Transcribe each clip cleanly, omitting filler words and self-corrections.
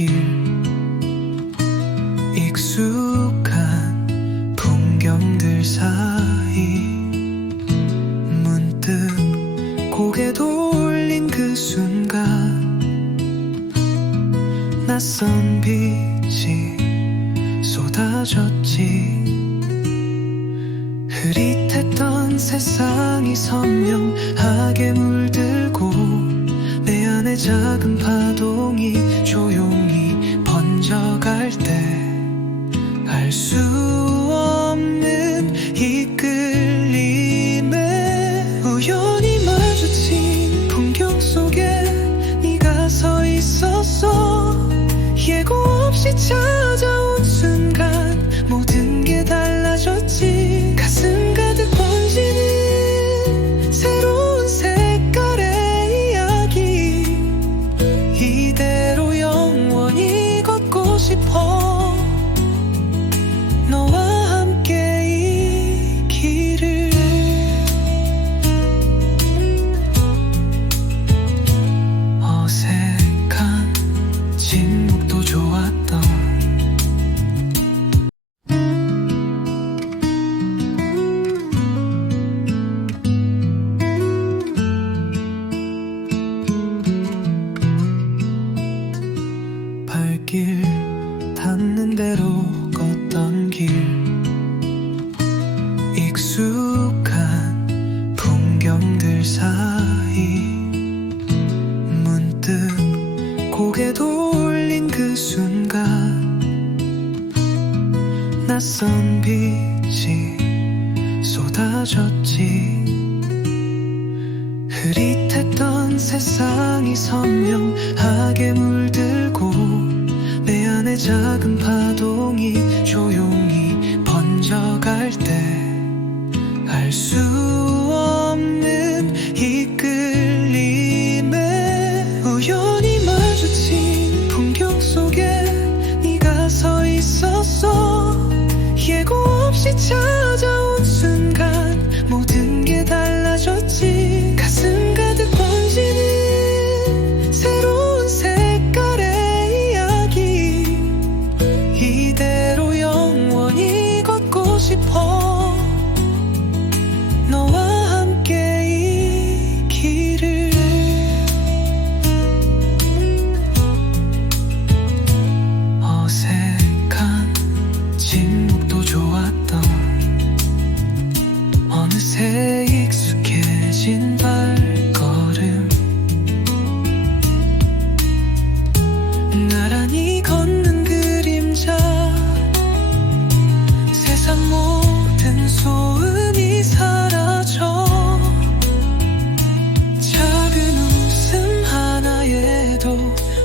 길, 익숙한 풍경들 사이 문득 고개 돌린 그 순간 낯선 빛이 쏟아졌지. 흐릿했던 세상이 선명하게 물들고 내 안에 작은 파동이 조용히 번져갈 때 알 수 없는 이끌림에 우연히 마주친 풍경 속에 네가 서 있었어. 예고 없이 찾아온 순간 모든 게 달라졌지. 가슴 가득 번지는 새로운 색깔의 이야기, 이대로 영원히 걷고 싶어. 너와 함께 이 길을. 어색한 침묵도 좋았던 발길 닿는 대로 걷던 길, 익숙한 풍경들 사이 문득 고개 돌린 그 순간 낯선 빛이 쏟아졌지. 흐릿했던 세상이 선명하게 물들고 내 안에 작은 파동이 조용히 번져갈 때 알 수 없는 이끌림에 우연히 마주친 풍경 속에 네가 서 있었어. 예고 없이 찾아온 순간 모든 게 달라졌지. 가슴 가득 번지는 새로운 색깔의 이야기, 이대로 영원히 걷고 싶어. 너와 함께 이 길을. 어색한 침묵도 좋았던 어느새 익숙해진 발걸음, 나란히 걷는 그림자, 세상 모든 소음이 사라져. 작은 웃음 하나에도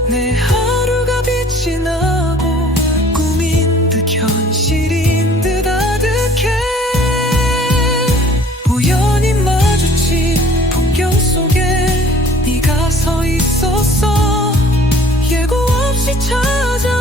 내 하루가 빛이 나고 꿈인 듯 현실인 듯 아득해. 우연히 마주친 풍경 속에 네가 서 있었어. 예고 없이 찾아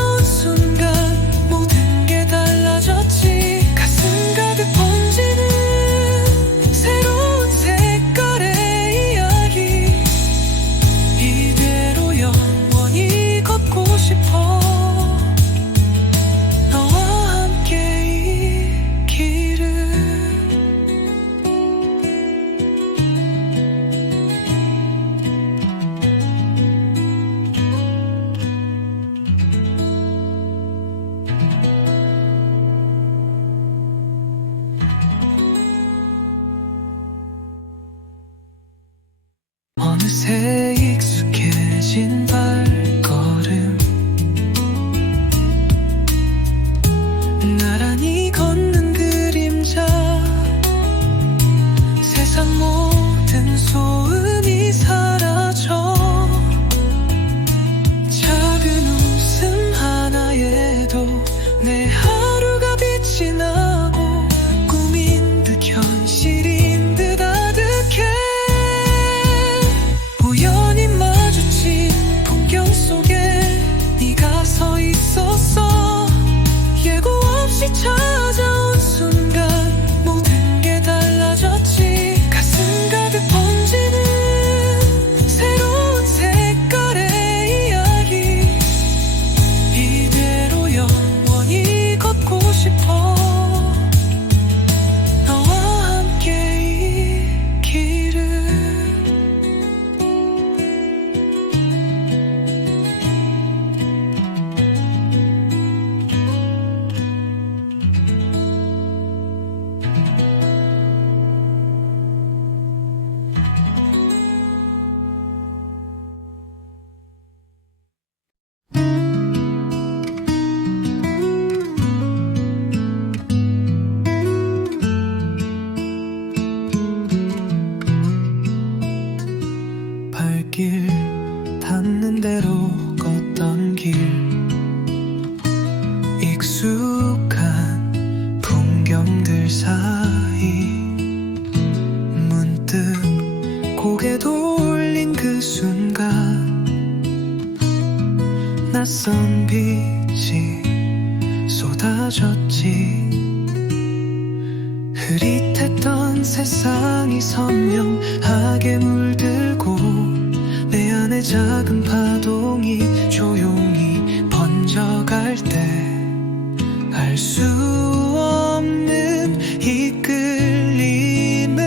낯선 빛이 쏟아졌지. 흐릿했던 세상이 선명하게 물들고 내 안에 작은 파동이 조용히 번져갈 때 알 수 없는 이끌림에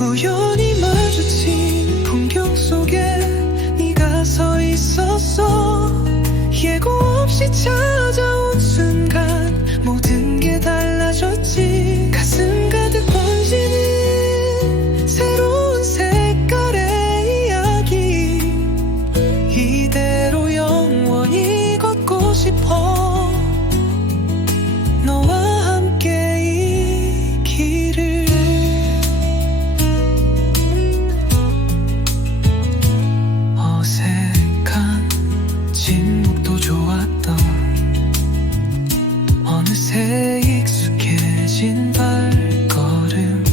우연히 마주친 풍경 속에 네가 서 있었어. 예고 없이 찾아온 순간 모든 게 달라졌지. 가슴 가득 번지는 새로운 색깔의 이야기, 이대로 영원히 걷고 싶어. 너와 함께 이 길을. 어색한 침묵도 좋았던 어느새 익숙해진 발걸음.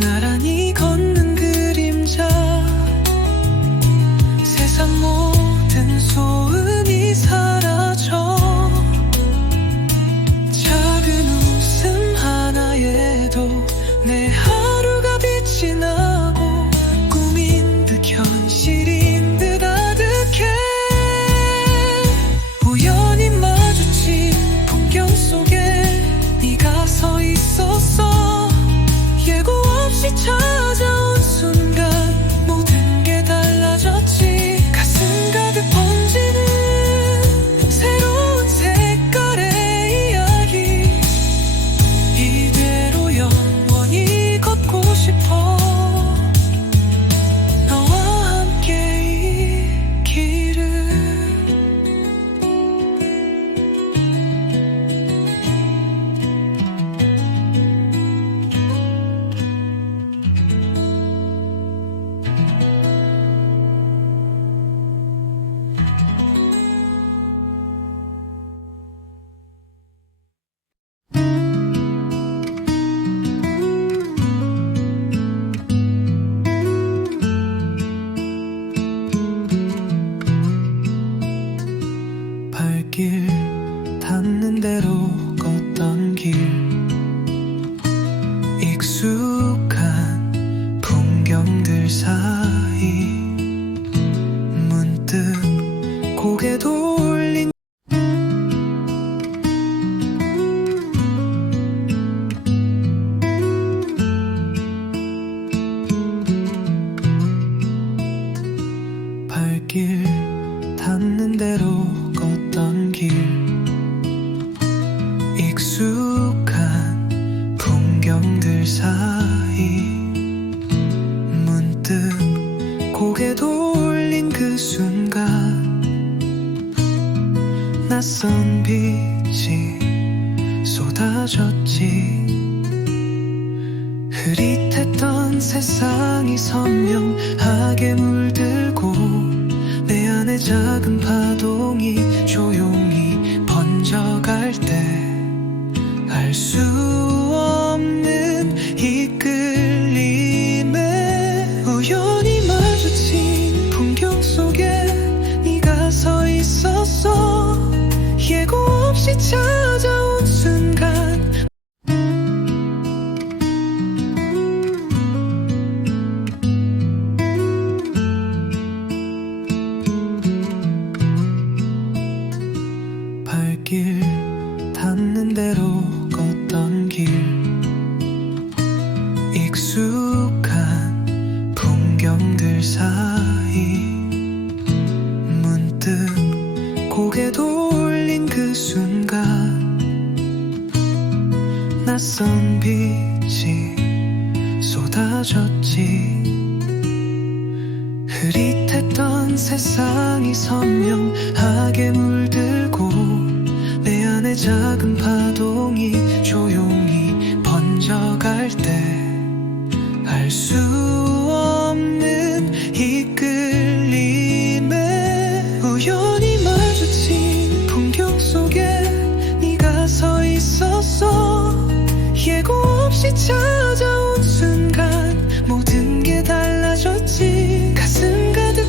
나란히 걷는 그림자, 세상 모든 소음이 사라져. 작은 웃음 하나에도 내 하루가 빛이 나고 꿈인 듯 현실인 듯 아득해. 우연히 마주친 풍경 속에 네가 서 있었어. 예고 없이 찾아온 순간 모든 게 달라졌지. 가슴 가득 번지는 새로운 색깔의 이야기, 이대로 영원히 걷고 싶어. 너와 함께 이 길을. 발길 닿는 대로 걷던 길, 익숙한 풍경들 사이 문득 고개 돌린 발길 닿는 대로 걷던 길, 익숙한 풍경들 사이 문득 고개 돌린 그 순간 낯선 빛이 쏟아졌지. 흐릿했던 세상이 선명하게 물들고 내 안에 작은 파동이 조용히 번져갈 때 알 수 없는 이끌림에 우연히 마주친 풍경 속에 네가 서 있었어. 예고 없이 찾아온 순간 발길 닿는 대로 걷던 길, 익숙한 풍경들 사이 문득 고개 돌린 그 순간 낯선 빛이 쏟아졌지. 흐릿했던 세상이 선명하게 물들고 내 안에 작은 파동이 조용히 번져갈 때 알 수 없는 이끌림에 우연히 마주친 풍경 속에 네가 서 있었어. 예고 없이 찾아온 순간 모든 게 달라졌지. 가슴 가득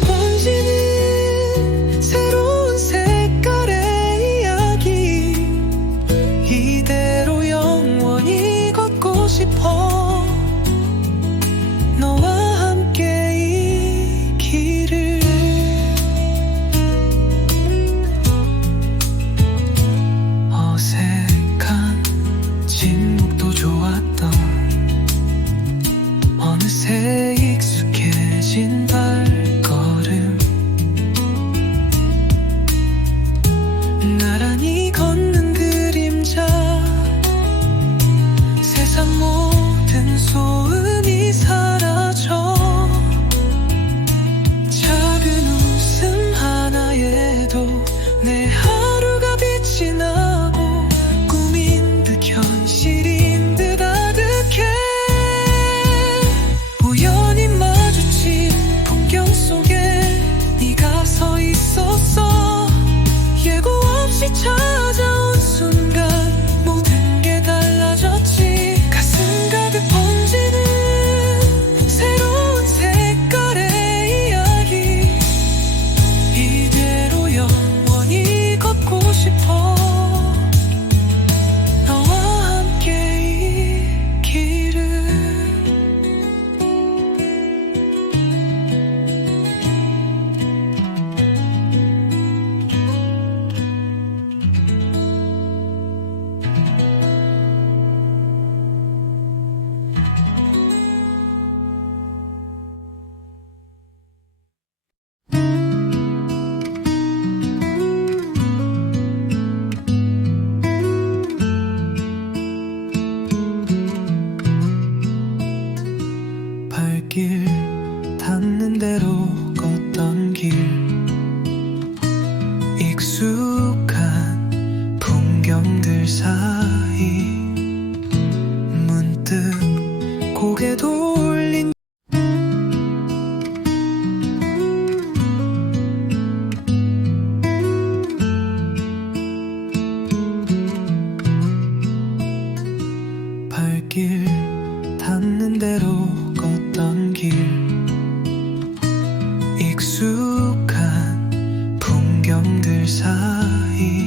풍경들 사이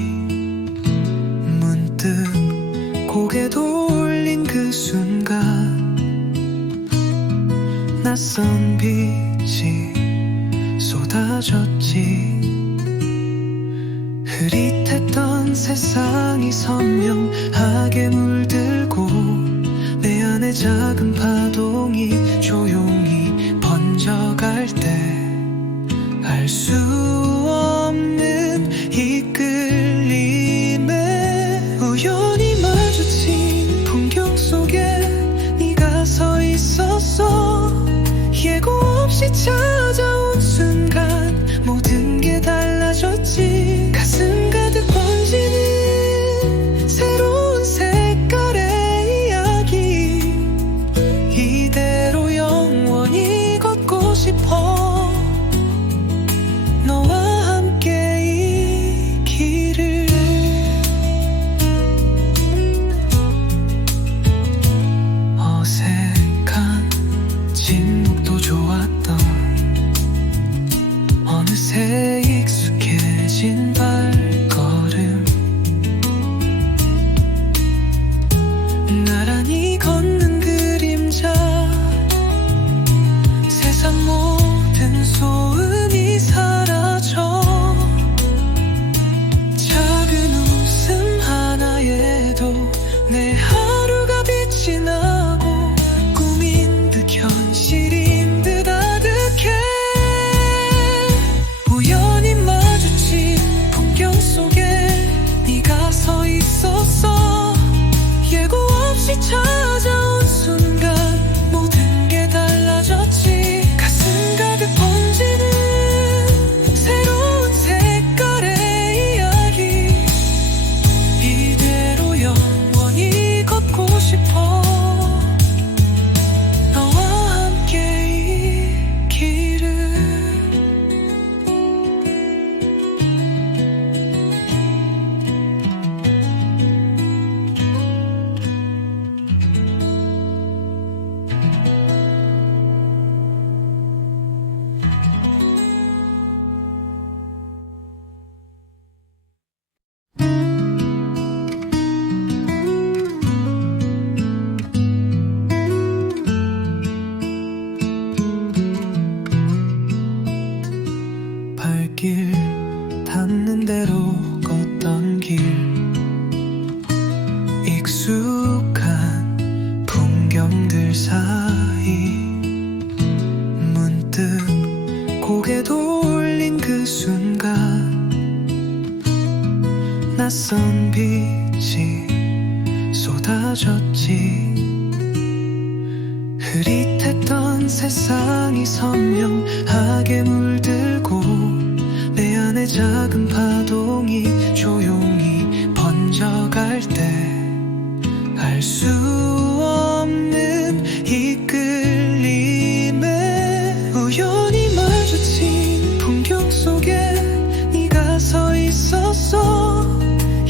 문득 고개 돌린 그 순간 낯선 빛이 쏟아졌지. 흐릿했던 세상이 선명하게 물들고 내 안에 작은 파동이 조용히 번져갈 때 알 수 없는 이끌림에 우연히 마주친 풍경 속에 네가 서 있었어. 예고 없이 찾아온 순간 모든 게 달라졌지. 가슴 가득 번지는 새로운 색깔의 이야기, 이대로 영원히 걷고 싶어. 너와 함께 이 길을. 어색한 침묵도 좋았던 어느새 익숙해진 발걸음. 나란히 걷는 그림자, 세상 모든 소음이 사라져. 작은 웃음 하나에도 내 하루가 빛이 나고 꿈인 듯 현실인 듯 아득해. 우연히 마주친 풍경 속에 네가 서 있었어. 예고 없이 찾아온 순간 모든 게 달라졌지. 가슴 가득 번지는 새로운 색깔의 이야기, 이대로 영원히 걷고 싶어. 너와 함께 이 길을. 발길 닿는 대로 걷던 길, 익숙한 풍경들 사이 문득 고개 돌린 그 순간 낯선 빛이 쏟아졌지. 흐릿했던 세상이 선명하게 물들고 내 안에 작은 파동이 조용히 번져갈 때 알 수 없는 이끌림에 우연히 마주친 풍경 속에 네가 서 있었어.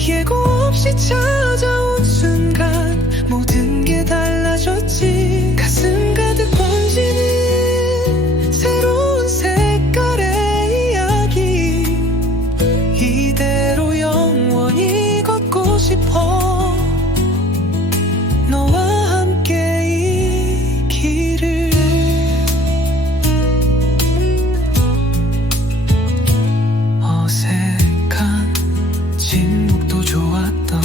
예고 없이 찾아온 순간 모든 게 달라졌지. 가슴 가득 번지는 새로운 색깔의 이야기, 이대로 영원히 걷고 싶어. 너와 함께 이 길을. 어색한 침묵도 좋았던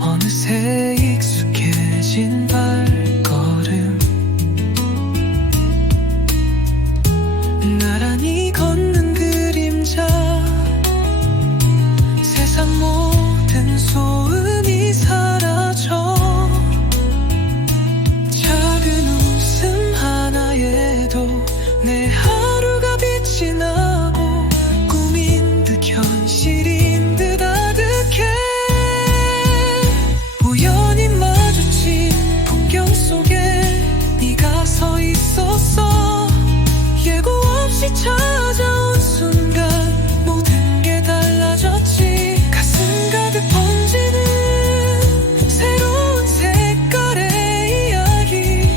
어느새 익숙해진 발걸음. 나란히 걷는 그림자, 세상 모든 소음이 사라져. 작은 웃음 하나에도 내 하루가 빛이 나고 꿈인 듯 현실인 듯 아득해. 우연히 마주친 풍경 속에 네가 서 있었어. 예고 없이 찾아온 순간 모든 게 달라졌지. 가슴 가득 번지는 새로운 색깔의 이야기,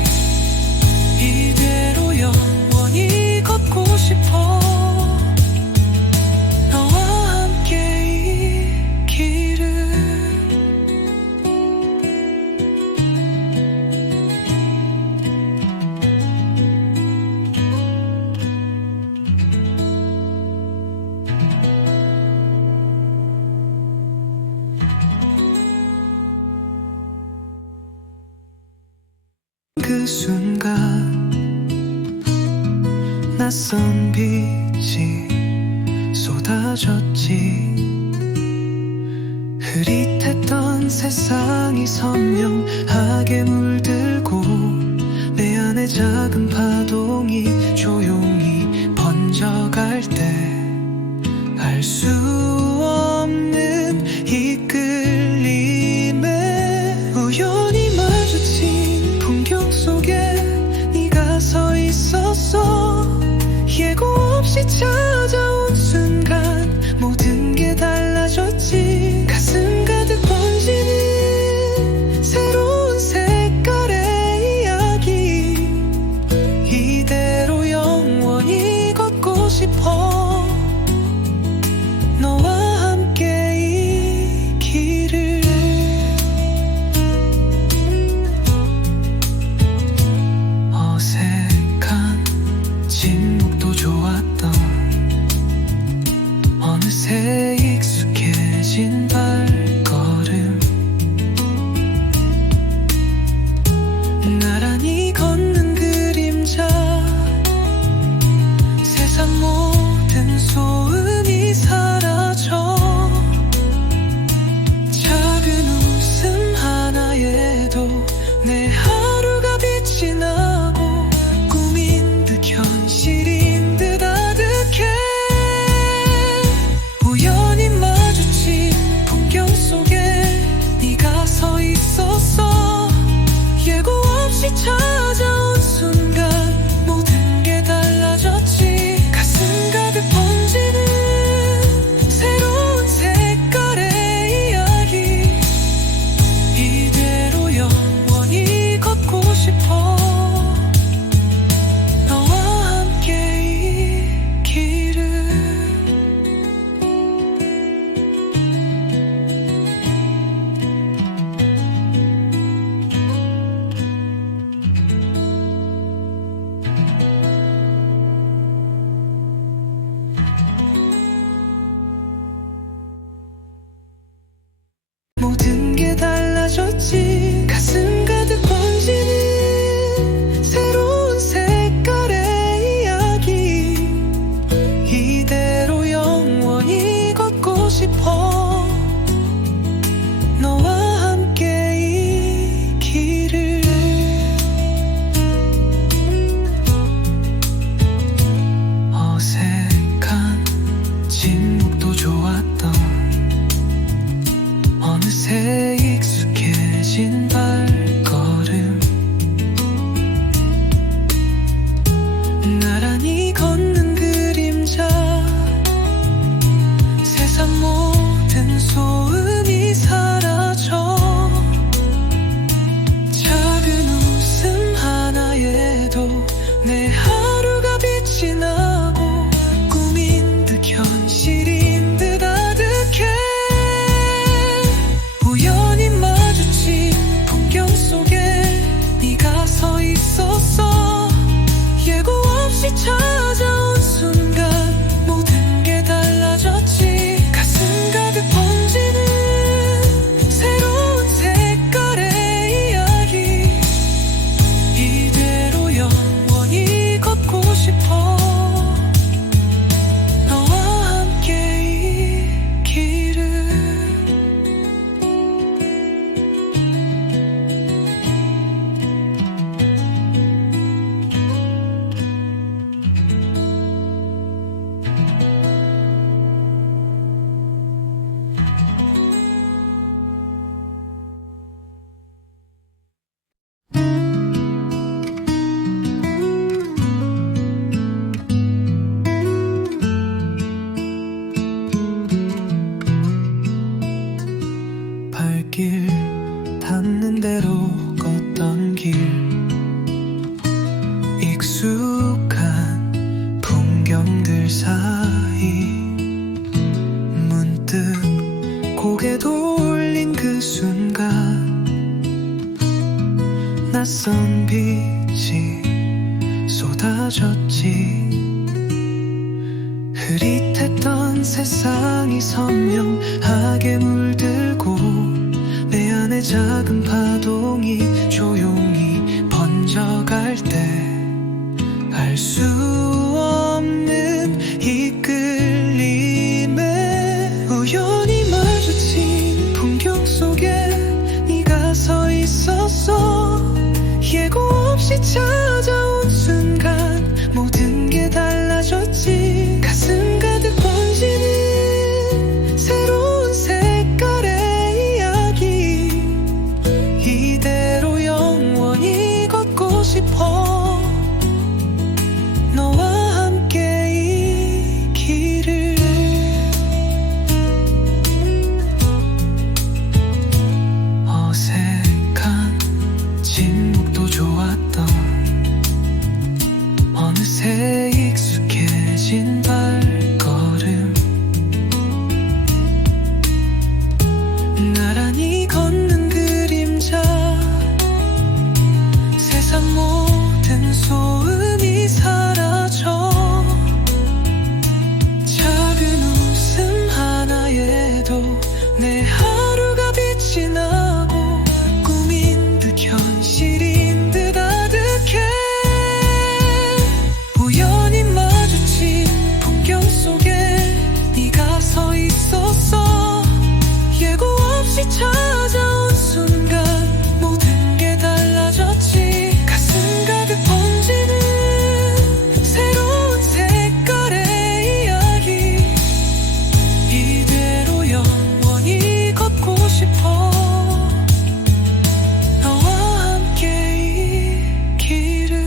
이대로 영원히 걷고 싶어. 그 순간 낯선 빛이 쏟아졌지. 흐릿했던 세상이 선명하게 물들고 내 안에 작은 파동이 조용히 번져갈 때 알 수 없는 이끌림에 우연히 마주친 풍경 속에 네가 서 있었어. 예고 없이 찾아온 순간 모든 게 달라졌지. 가슴 가득 번지는 새로운 색깔의 이야기, 이대로 영원히 걷고 싶어. 너와 함께 이 길을. 어색한 침묵도 좋았던 어느새 익숙해진 발걸음. 나란히 걷는 그림자, 세상 모든 소음이 사라져. 작은 웃음 하나에도 내 하루가 빛이 나고 꿈인 듯 현실인 듯 아득해. 우연히 마주친 풍경 속에 네가 서 있었어. 예고 없이 찾아온 순간 모든 게 달라졌지. 가슴 가득 번지는 새로운 색깔의 이야기, 이대로 영원히 걷고 싶어. 너와 함께 이 길을. 모든 게 달라졌지. 가슴 가득 번지는 새로운 색깔의 이야기, 이대로 영원히 걷고 싶어. 너와 함께 이 길을. 어색한 침묵도 좋았던 어느새 익숙해진 발걸음. 나란히 걷는 그림자, 세상 모든 소음이 사라져. 작은 웃음 하나에도 내 하루가 빛이 나고 꿈인 듯 현실인 듯 아득해. 우연히 마주친 풍경 속에 네가 서 있었어. 예고 없이 찾아온 순간 모든 게 달라졌지. 가슴 가득 번지는 새로운 색깔의 이야기, 이대로 영원히 걷고 싶어. 너와 함께 이 길을. 발길 닿는 대로 걷던 길, 익숙한 풍경들 사이 문득 고개 돌린 그 순간 낯선 빛이 쏟아졌지. 흐릿했던 세상이 선명하게 물들고 내 안에 작은 파동이 조용히 번져 수 없는 이끌림에 우연히 마주친 풍경 속에 네가 서 있었어. 예고 없이 찾아온 순간 모든 게 달라졌지. 가슴 가득 번지는 새로운 색깔의 이야기, 이대로 영원히 걷고 싶어. 너와 함께 이 길을. 어색한 침묵도 좋았던 어느새 익숙해진 발걸음. 나란히 걷는 그림자, 세상 모든 소음이 사라져. 작은 웃음 하나에도 내 하루가 빛이 나고 꿈인 듯 현실인 듯 아득해. 우연히 마주친 풍경 속에 네가 서 있었어. 예고 없이 찾아온 순간 모든 게 달라졌지. 가슴 가득 번지는 새로운 색깔의 이야기, 이대로 영원히 걷고 싶어. 너와 함께 이 길을.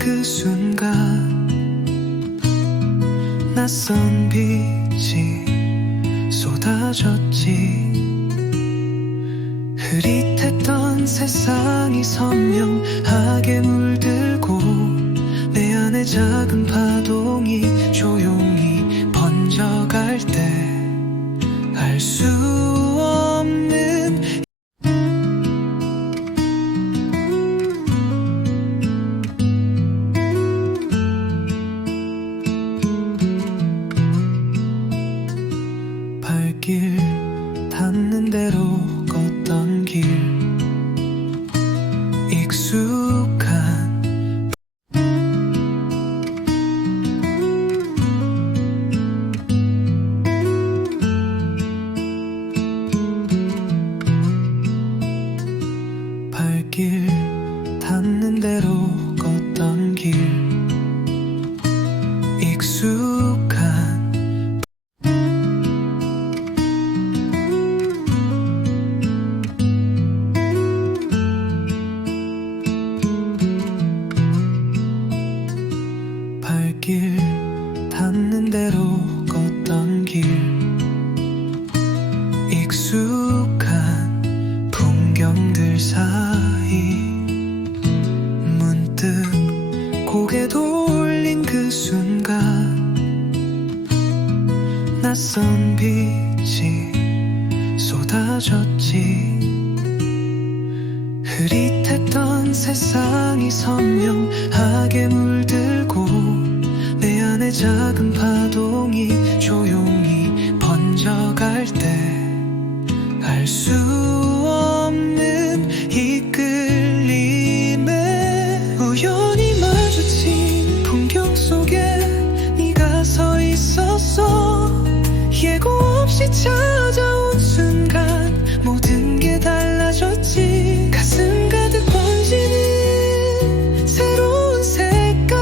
그 순간 낯선 빛이 쏟아졌지. 흐릿했던 세상이 선명하게 물들고 내 안에 작은 파동이 조용히 번져갈 때 알 수 없는 발길 닿는 대로 걷던 길, 익숙한 발길 닿는 대로 걷던 길, 익숙한 발길 닿는 대로 걷던 길, 익숙한 풍경들 사이 문득 고개 돌린 그 순간 낯선 빛이 쏟아졌지. 흐릿했던 세상이 선명하게 물들고 내 안에 작은 파동이 조용히 번져갈 때 알 수 없는 이끌림에 우연히 마주친 풍경 속에 네가 서 있었어. 예고 없이 찾아온 순간 모든 게 달라졌지. 가슴 가득 번지는 새로운 색깔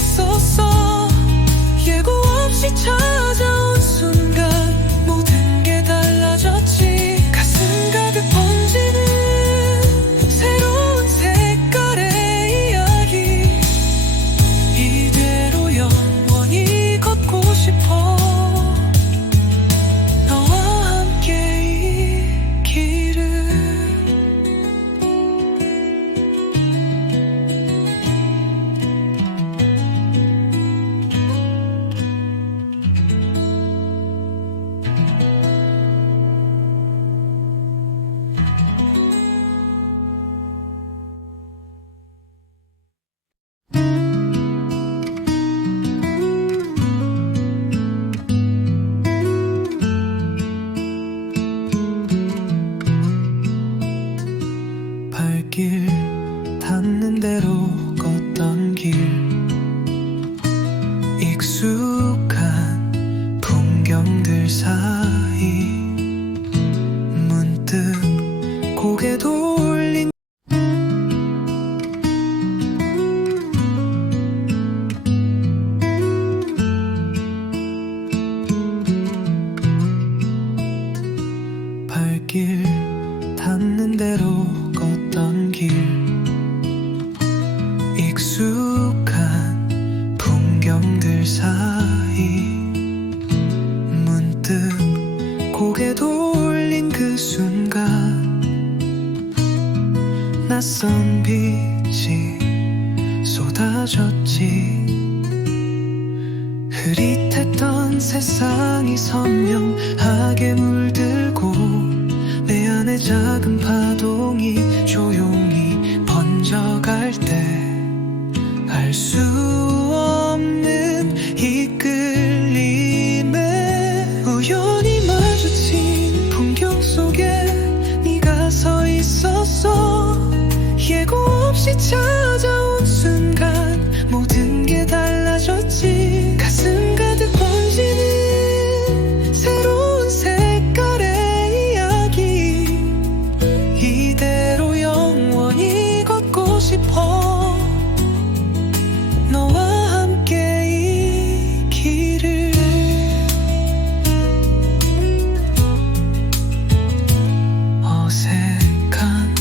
있었어. 예고 없이 찾아온 순간 모든 게 달라졌지. 가슴 가득 번지는 새로운 색깔의 이야기. 이대로 영원히 걷고 싶어. 너와 함께 이 길을. 발길 닿는 대로 걷던 길. 익숙한 풍경들 사이 문득 고개 돌린 발길 닿는 대로 걷던 길. 익숙한 풍경들 사이 문득 고개 돌린 그 순간 낯선 빛이 쏟아졌지. 흐릿했던 세상이 선명하게 물들고 내 안에 작은 파동이 조용히 번져갈 때 알 수 없는 이끌림에 우연히 마주친 풍경 속에 네가 서 있었어. 예고 없이 찾아온 순간 모든 게 달라졌지. 가슴 가득 번지는 새로운 색깔의 이야기. 이대로 영원히 걷고 싶어. 너와 함께 이 길을. 어색한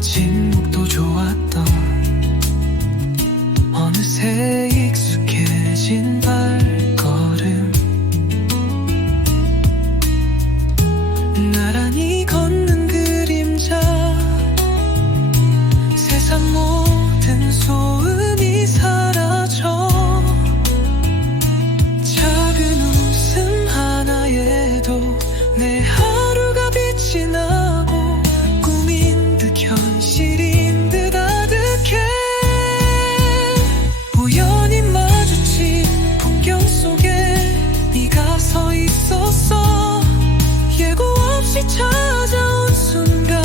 침묵도 좋았던 어느새 익숙해진 발걸음. 나란히 걷는 그림자. 세상 모든 소음이 사라져. 작은 웃음 하나에도 내 하루가 빛이 나고 꿈인 듯 현실인 듯 아득해. 우연히 마주친 풍경 속에 네가 서 있었어. 예고 없이 찾아온 순간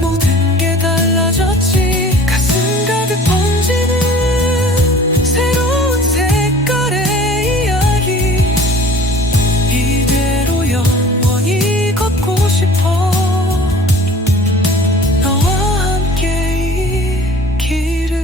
모든 게 달라졌지. 가슴 가득 번지는 새로운 색깔의 이야기. 이대로 영원히 걷고 싶어. 너와 함께 이 길을.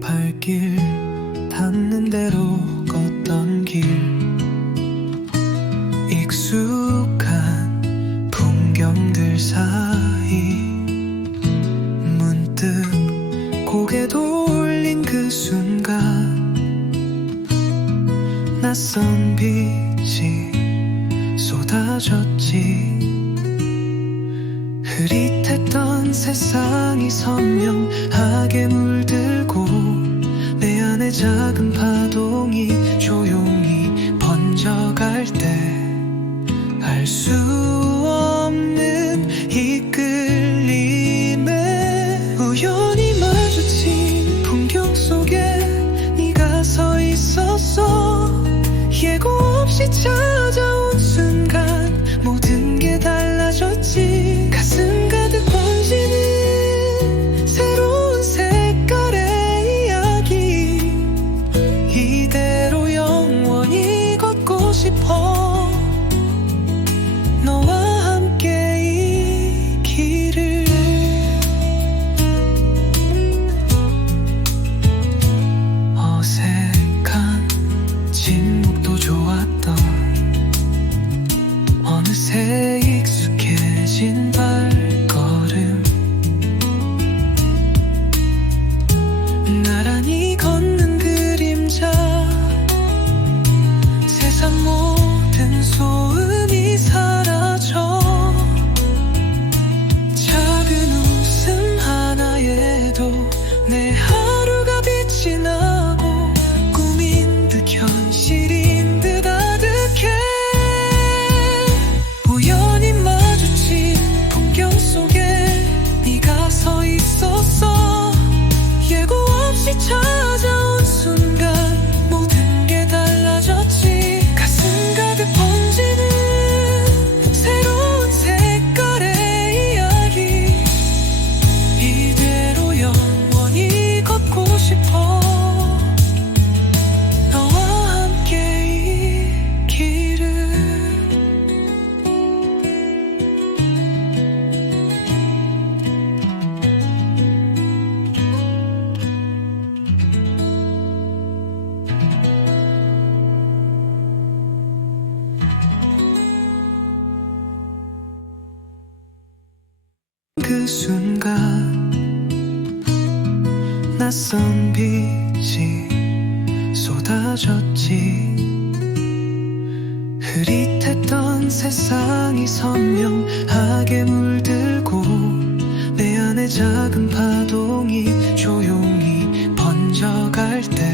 발길 닿는 대로 걷던 길. 익숙한 풍경들 사이 문득 고개 돌린 그 순간 낯선 빛이 쏟아졌지. 흐릿했던 세상이 선명하게 물들고 내 안에 작은 파동이 조용히 번져갈 때 알 수 없는 이끌림에 우연히 마주친 풍경 속에 침묵도 좋았던 어느새 익숙해진 발걸음 나란히 걷는 그림자 세상 모든 소음이 사라져 작은 웃음 하나에도 내 하루가 빛이 나고 꿈인 듯 현실인 듯 아득해 우연히 마주친 풍경 속에 네가 서 있었어 예고 없이 찾아온 순간 모든 게 달라졌지 가슴 가득 번지는 새로운 색깔의 이야기 이대로 영원히 걷고 싶어 너와 함께 이 길을 그 순간 낯선 빛이 쏟아졌지 흐릿했던 세상이 선명하게 물들고 내 안에 작은 파동이 조용히 번져갈 때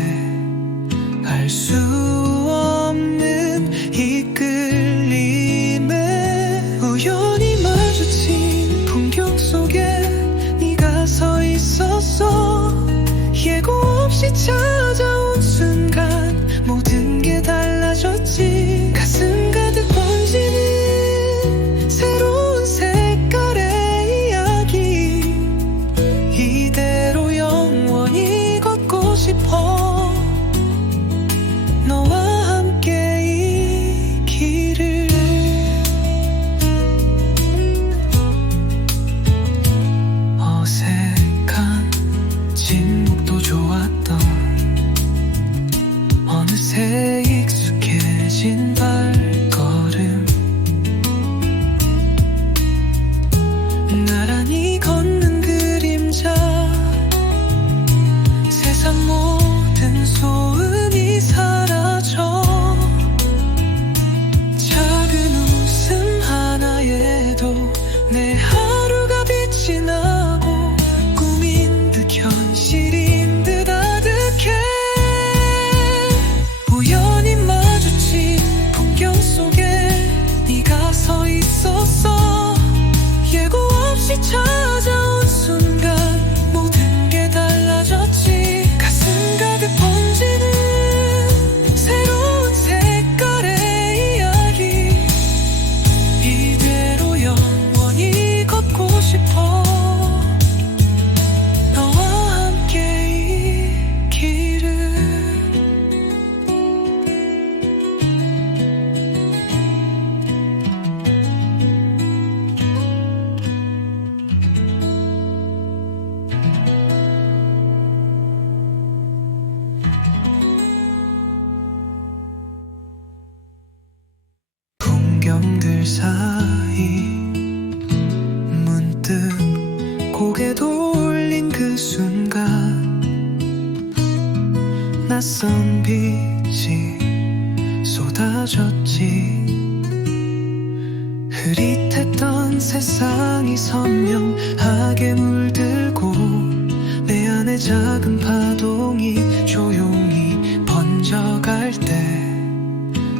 알 수 없는 이끌림에 우연히 마주친 풍경 속에 네가 서 있었어 예고 없이 찾아온 순간 모든 게 달라졌지 가슴 가득 번지는 새로운 색깔의 이야기 이대로 영원히 걷고 싶어 너와 함께 이 길을 어색한 침묵도 좋았던 어느새 익숙해진 발걸음 나란히 걷는 그림자 세상 모든 소음이 사라져 작은 웃음 하나에도 내 하루가 빛이 나고 꿈인 듯 현실인 듯 아득해 우연히 마주친 풍경 속에 네가 서 있었어 예고 없이 찾아온 순간 모든 게 달라졌지 가슴 가득 번지는 새로운 색깔의 이야기 이대로 영원히 걷고 싶어 너와 함께 이 길을 풍경들 사이 문득 고개 돌린 그 순간 낯선 빛이 쏟아졌지 흐릿했던 세상이 선명하게 물들고 내 안에 작은 파동이 조용히 번져갈 때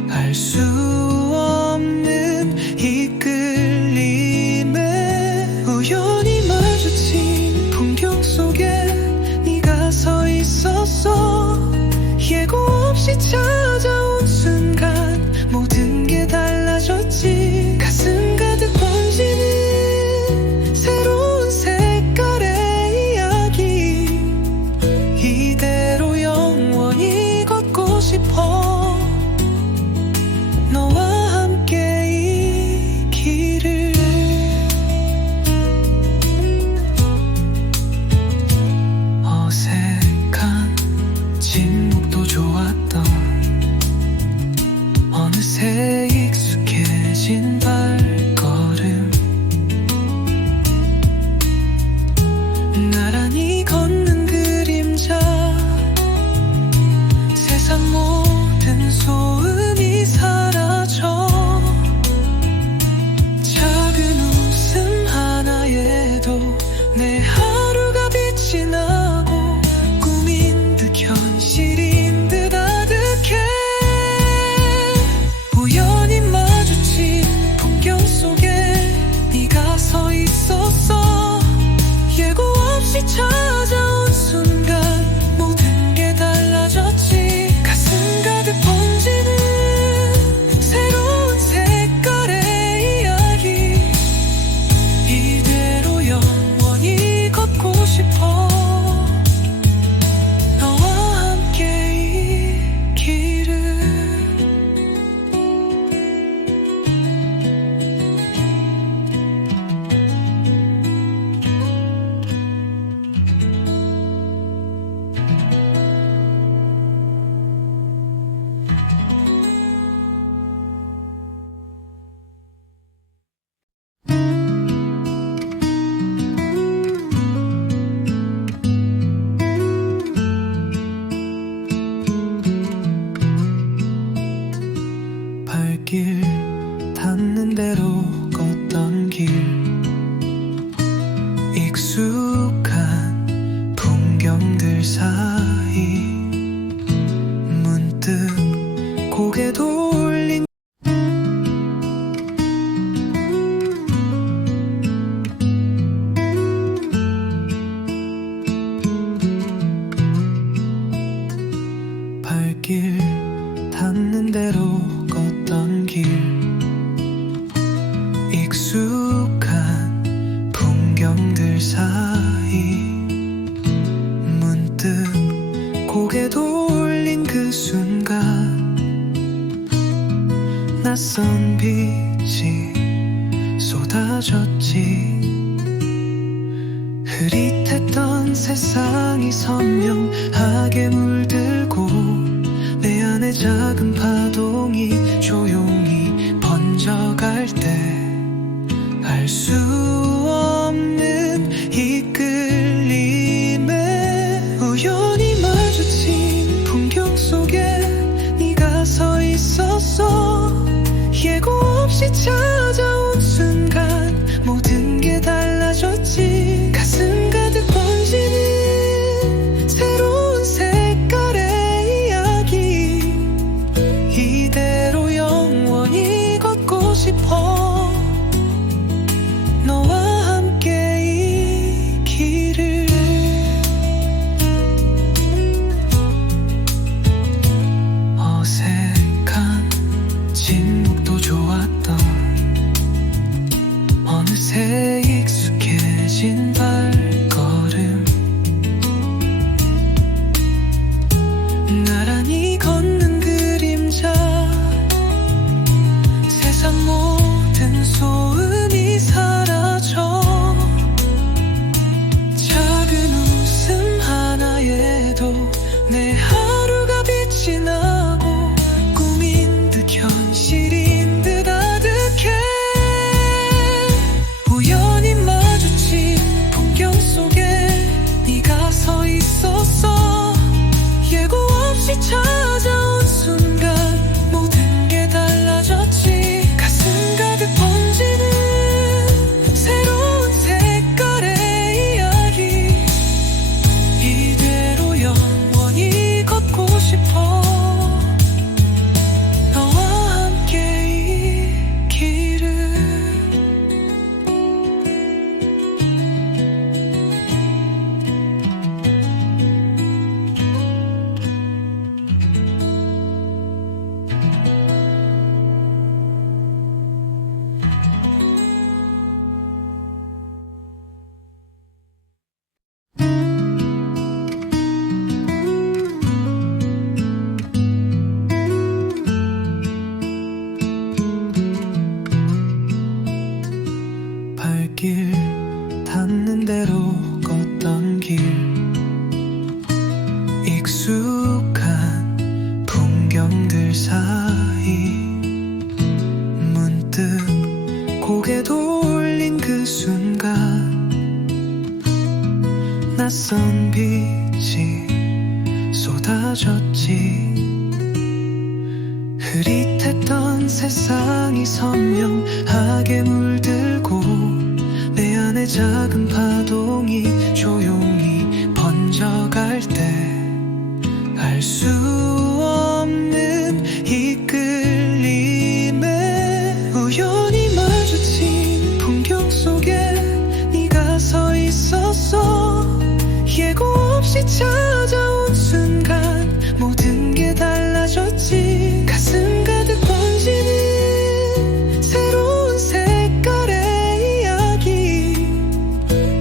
알 수 없는 이끌림에 우연히 마주친 풍경 속에 네가 서 있었어 예고 없이 찾아온 순간 모든 게 달라졌지 가슴 가득 번지는 새로운 색깔의 이야기 이대로 영원히 걷고 싶어 너와 함께 이 길을 어색한 침묵도 좋았던 소음이 사라져. 작은 웃음 하나에도 내 하루가 빛이 나고, 꿈인 듯 현실인 듯 아득해. 우연히 마주친 풍경 속에 네가 서 있었어. 예고 없이 찾아온 순간 모든 게 달라졌지. 가슴 가득 번지는 새로운 색깔의 이야기, 이대로 영원히 걷고 싶어. 너와 함께 이 길을. 발길 닿는 대로 걷던 길, 익숙한 풍경들 사이 문득 고개 돌린 발길 닿는 대로 걷던 길, 익숙한 풍경들 사이 문득 고개 돌린 그 순간 낯선 빛이 쏟아졌지. 흐릿했던 세상이 선명하게 물들고, 내 안에 작은 파동이 조용히 번져갈 때 알 수 없는 이끌림에 우연히 마주친 풍경 속에 네가 서 있었어. 예고 없이 찾아온 순간 모든 게 달라졌지. 가슴 가득 번지는 새로운 색깔의 이야기, 이대로 영원히 걷고 싶어. 너와 함께 이 길을. 어색한 침묵도 좋았던 어느새 익숙해진 발걸음, 나란히 걷는 그림자, 세상 모든 소음이 사라져. 작은 웃음 하나에도 내 하루가 빛이 나고, 꿈인 듯 현실인 듯 아득해. 우연히 마주친 풍경 속에 네가 서 있었어. 예고 없이 찾아온 순간 모든 게 달라졌지. 가슴 가득 번지는 새로운 색깔의 이야기, 이대로 영원히 걷고 싶어. 너와 함께 이 길을. 발길 닿는 대로 걷던 길, 익숙한 풍경들 사이 문득 고개 돌린 그 순간 낯선 빛이 쏟아졌지. 흐릿했던 세상이 선명하게 물들고 내 안에 작은 파동이 조용히 번져갈 때 알 수 없는 이끌림에 우연히 마주친 풍경 속에 네가 서 있었어. 예고 없이 찾아온 순간 모든 게 달라졌지. 가슴 가득 번지는 새로운 색깔의 이야기,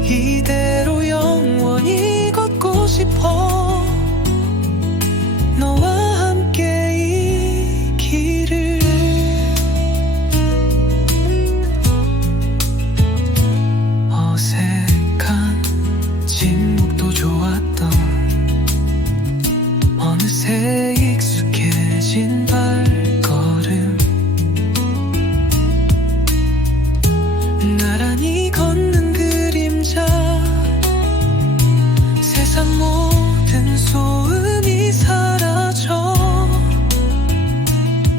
이대로 영원히 걷고 싶어. 너와 함께 이 길을. 어색한 침묵도 좋았던 어느새 익숙해진 발걸음, 나란히 걷는 그림자, 세상 모든 소음이 사라져.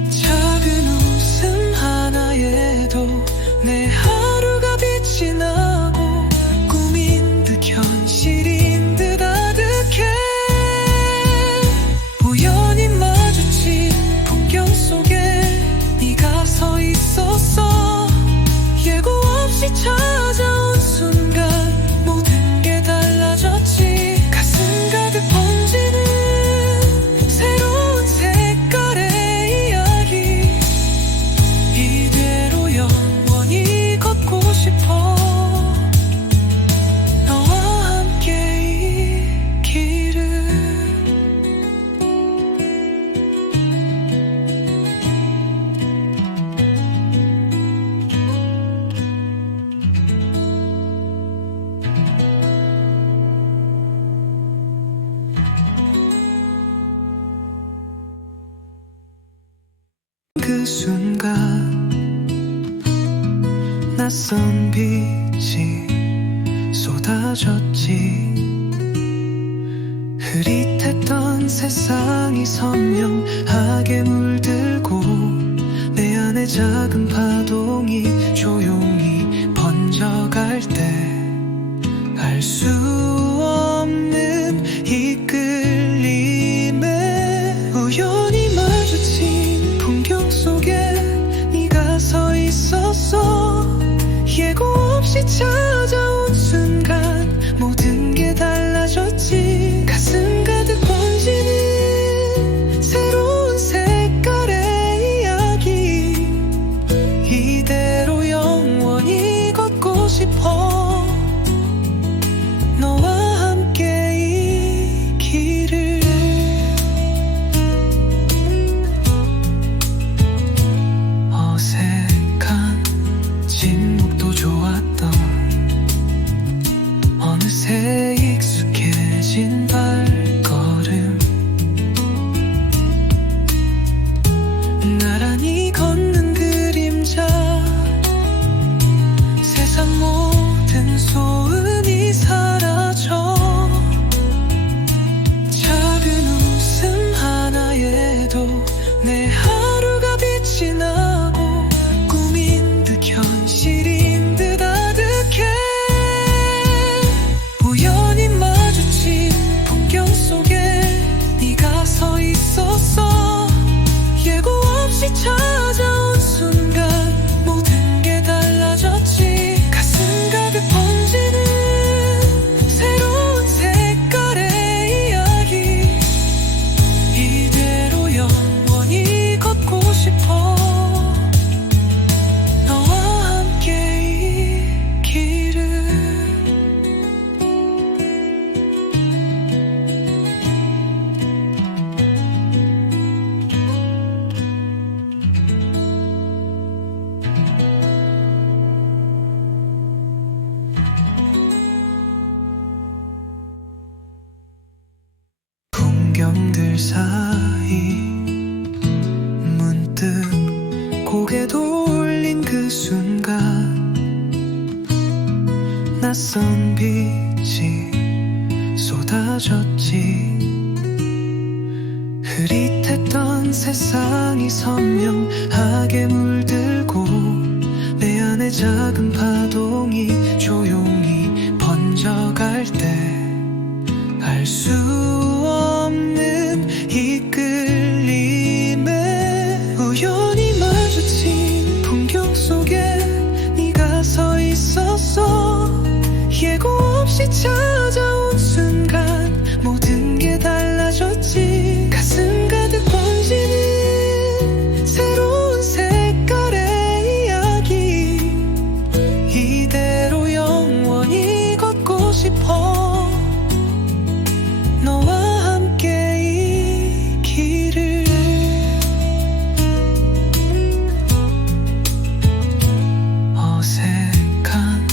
작은 웃음 하나에도 내 하루가 빛이 나고 꿈인 듯 현실인 듯 아득해. 우연히 마주친 풍경 속에 네가 서 있었어. 예고 없이 찾아온 순간 모든 게 달라졌지. 가슴 가득 번지는 새로운 색깔의 이야기, 이대로 영원히 걷고 싶어. 너와 함께 이 길을. 그 순간 낯선 빛이 쏟아졌지. 흐릿했던 세상이 선명하게 물들고 내 안에 작은 파동이 조용히 번져갈 때 알 수 없는 이끌림에 우연히 마주친 풍경 속에 네가 서 있었어. 예고 없이 찾아온 순간 모든 게 달라졌지. 가슴 가득 번지는 새로운 색깔의 이야기, 이대로 영원히 걷고 싶어. 너와 함께 이 길을. 어색한 침묵도 좋았던 어느새 익숙해진 발걸음, 나란히 걷는 그림자, 세상 모든 소음이 사라져. 작은 웃음 하나에도 내 하루가 빛이 나고 꿈인 듯 현실인 듯 아득해. 우연히 마주친 풍경 속에 네가 서 있었어. 예고 없이 찾아온 순간 모든 게 달라졌지. 가슴 가득 번지는 새로운 색깔의 이야기, 이대로 영원히 걷고 싶어. 너와 함께 이 길을. 풍경들 사이 문득 고개 돌린 그 순간 낯선 빛이 쏟아졌지. 흐릿했던 세상이 선명하게 물들고 내 안에 작은 파동이 조용히 번져갈 때 알 수 없는 이끌림에 우연히 마주친 풍경 속에 네가 서 있었어. 예고 없이 찾아온 순간 모든 게 달라졌지. 가슴 가득 번지는 새로운 색깔의 이야기, 이대로 영원히 걷고 싶어. 너와 함께 이 길을. 어색한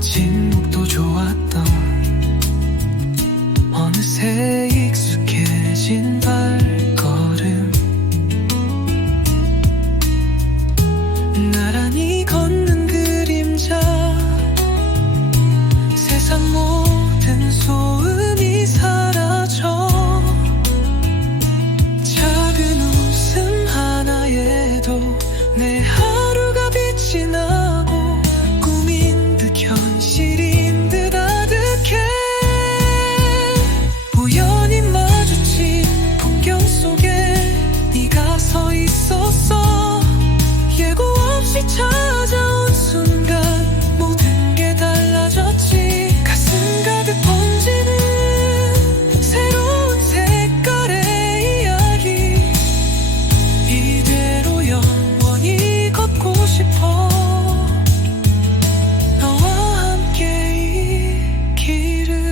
침묵도 좋았던 어느새 익숙해진 발걸음, 나란히 걷는 그림자, 세상 모든 소음이 사라져. 작은 웃음 하나에도 내 하루가 빛이 나고 꿈인 듯 현실인 듯 아득해. 우연히 마주친 풍경 속에 네가 서 있었어. 예고 없이 찾아온 순간 모든 게 달라졌지. 가슴 가득 번지는 새로운 색깔의 이야기, 이대로 영원히 걷고 싶어. 너와 함께 이 길을.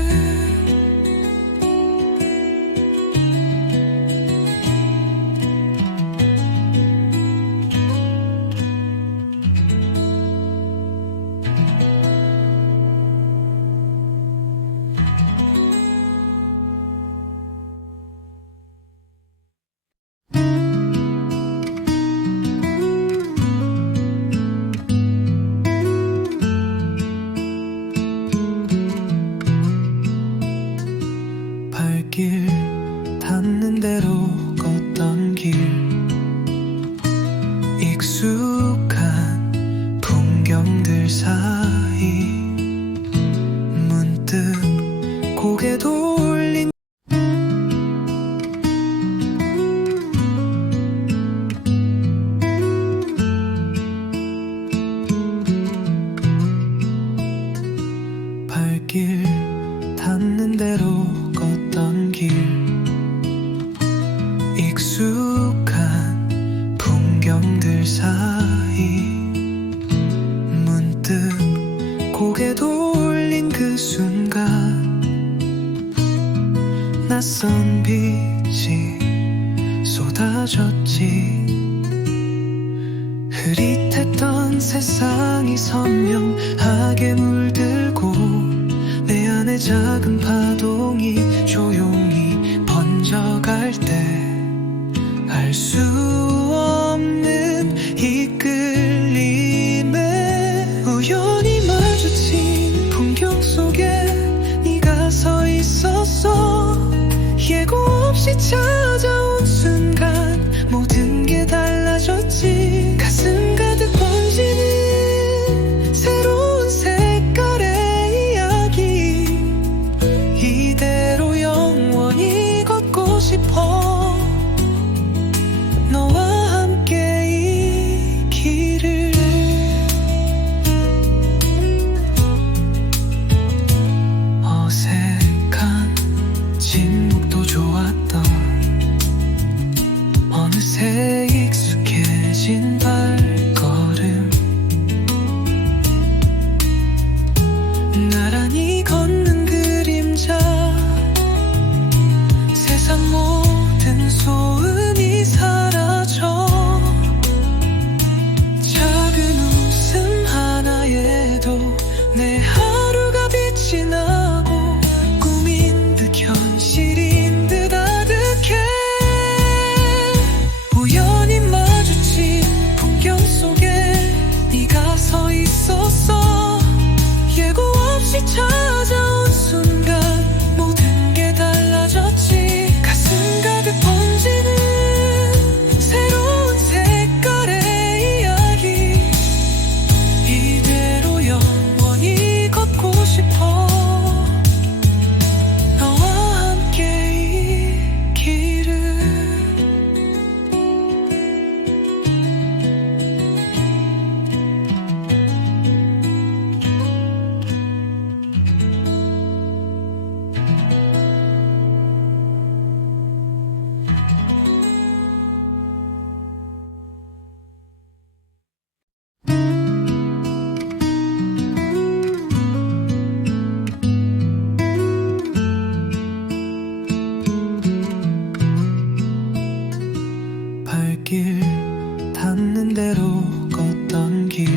발길 닿는 대로 걷던 길, 익숙한 풍경들 사이 문득 고개 돌린 발길 닿는 대로 걷던 길, 익숙한 풍경들 사이 문득 고개 돌린 그 순간 낯선 빛이 쏟아졌지. 흐릿했던 세상이 선명하게 물들고 내 안에 작은 파동이 조용히 번져갈 때 알 수 없는 이끌림에 우연히 마주친 풍경 속에 네가 서 있었어. 예고 없이 찾아온 순간 모든 게 달라졌지. 가슴 가득 번지는 새로운 색깔의 이야기, 이대로 영원히 걷고 싶어. 너와 길 닿는 대로 걷던 길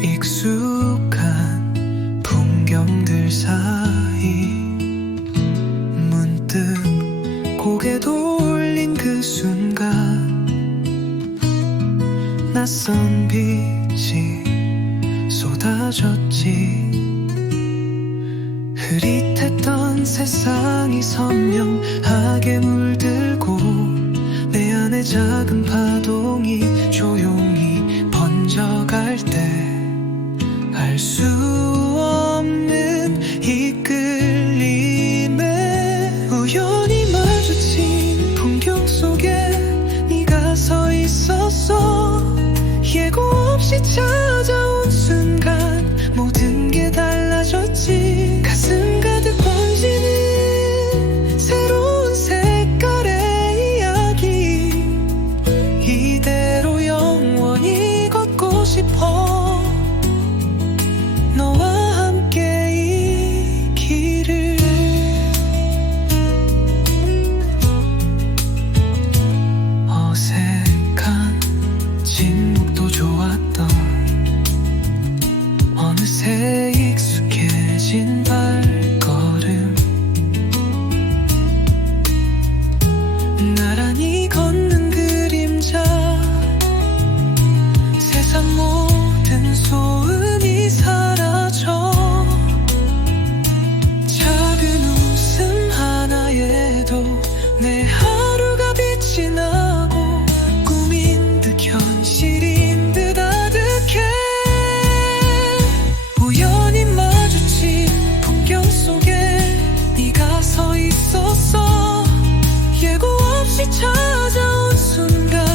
익숙한 풍경들 사이 문득 고개 돌린 그 순간 낯선 빛이 쏟아졌지. 흐릿했던 세상이 선명하게 물들고 내 안에 작은 파동이 조용히 번져갈 때 알 수 없는 이끌림에 우연히 마주친 풍경 속에 네가 서 있었어. 예고 없이 찾아온 순간 모든 게 달라졌지. 가슴 가득 번지는 새로운 색깔의 이야기 이대로 영원히 걷고 싶어. 너와 함께 이 길을 어색한 침묵도 좋았던 어느새 익숙해진 발걸음 나란히 걷는 그림자 세상 모든 소음이 사라져 작은 웃음 하나에도 내 하루가 빛이 나고 꿈인 듯 현실인 듯 아득해. 우연히 마주친 풍경 속에 네가 서 있었어. 예고 없이 찾아온 순간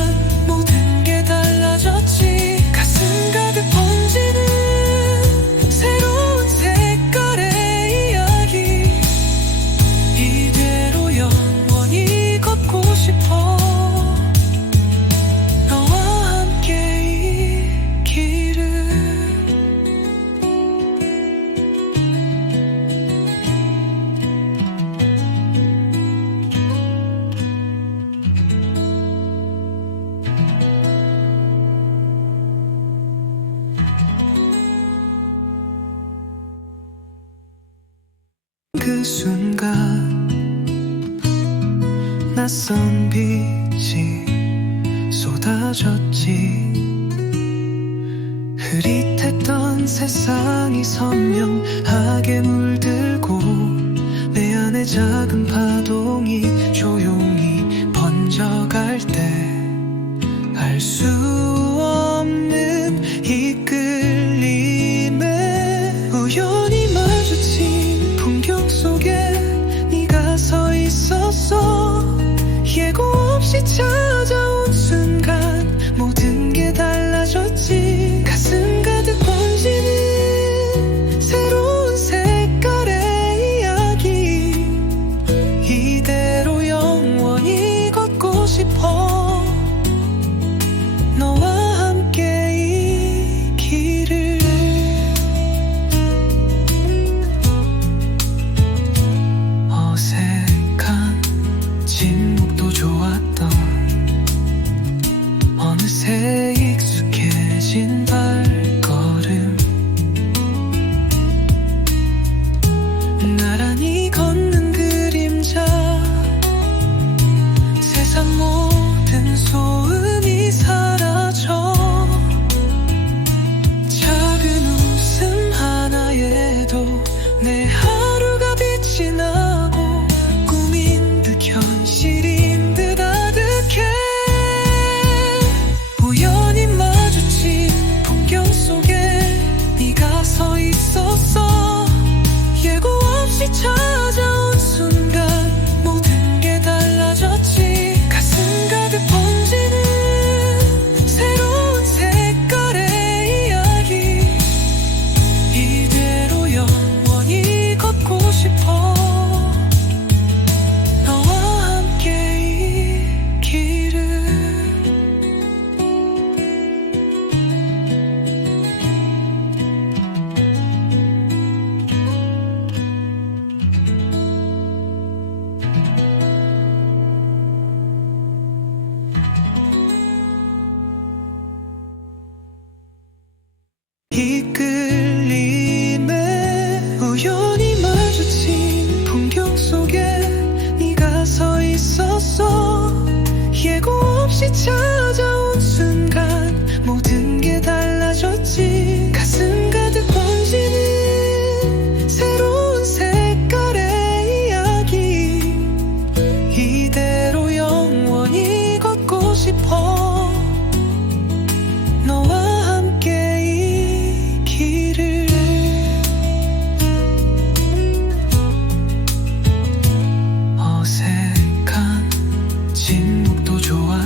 모든 게 달라졌지. 가슴 가득 번지는 새로운 색깔의 이야기 이대로 영원히 걷고 싶어. 너와 함께 이 길을 그 순간 낯선 빛이 쏟아졌지. 흐릿했던 세상이 선명하게 물들고 내 안에 작은 파동이 조용히 번져갈 때 알 수 없는 이끌림에 우연히 마주친 풍경 속에 네가 서 있었어. 예고 없이 찾아온 순간 모든 게 달라졌지. 가슴 가득 번지는 새로운 색깔의 이야기 이대로 영원히 걷고 싶어. 너와 함께 이 길을 어색한 침묵도 좋았던 어느새 익숙해진 발걸음 나란히 걷는 그림자 세상 모든 소음이 사라져 작은 웃음 하나에도 내 하루가 빛이 나고 꿈인 듯 현실인 듯 아득해. 우연히 마주친 풍경 속에 네가 서 있었어. 예고 없이 찾아온 순간 모든 게 달라졌지. 가슴 가득 번지는 싶어 너와 함께 이 길을 어색한 침묵도 좋아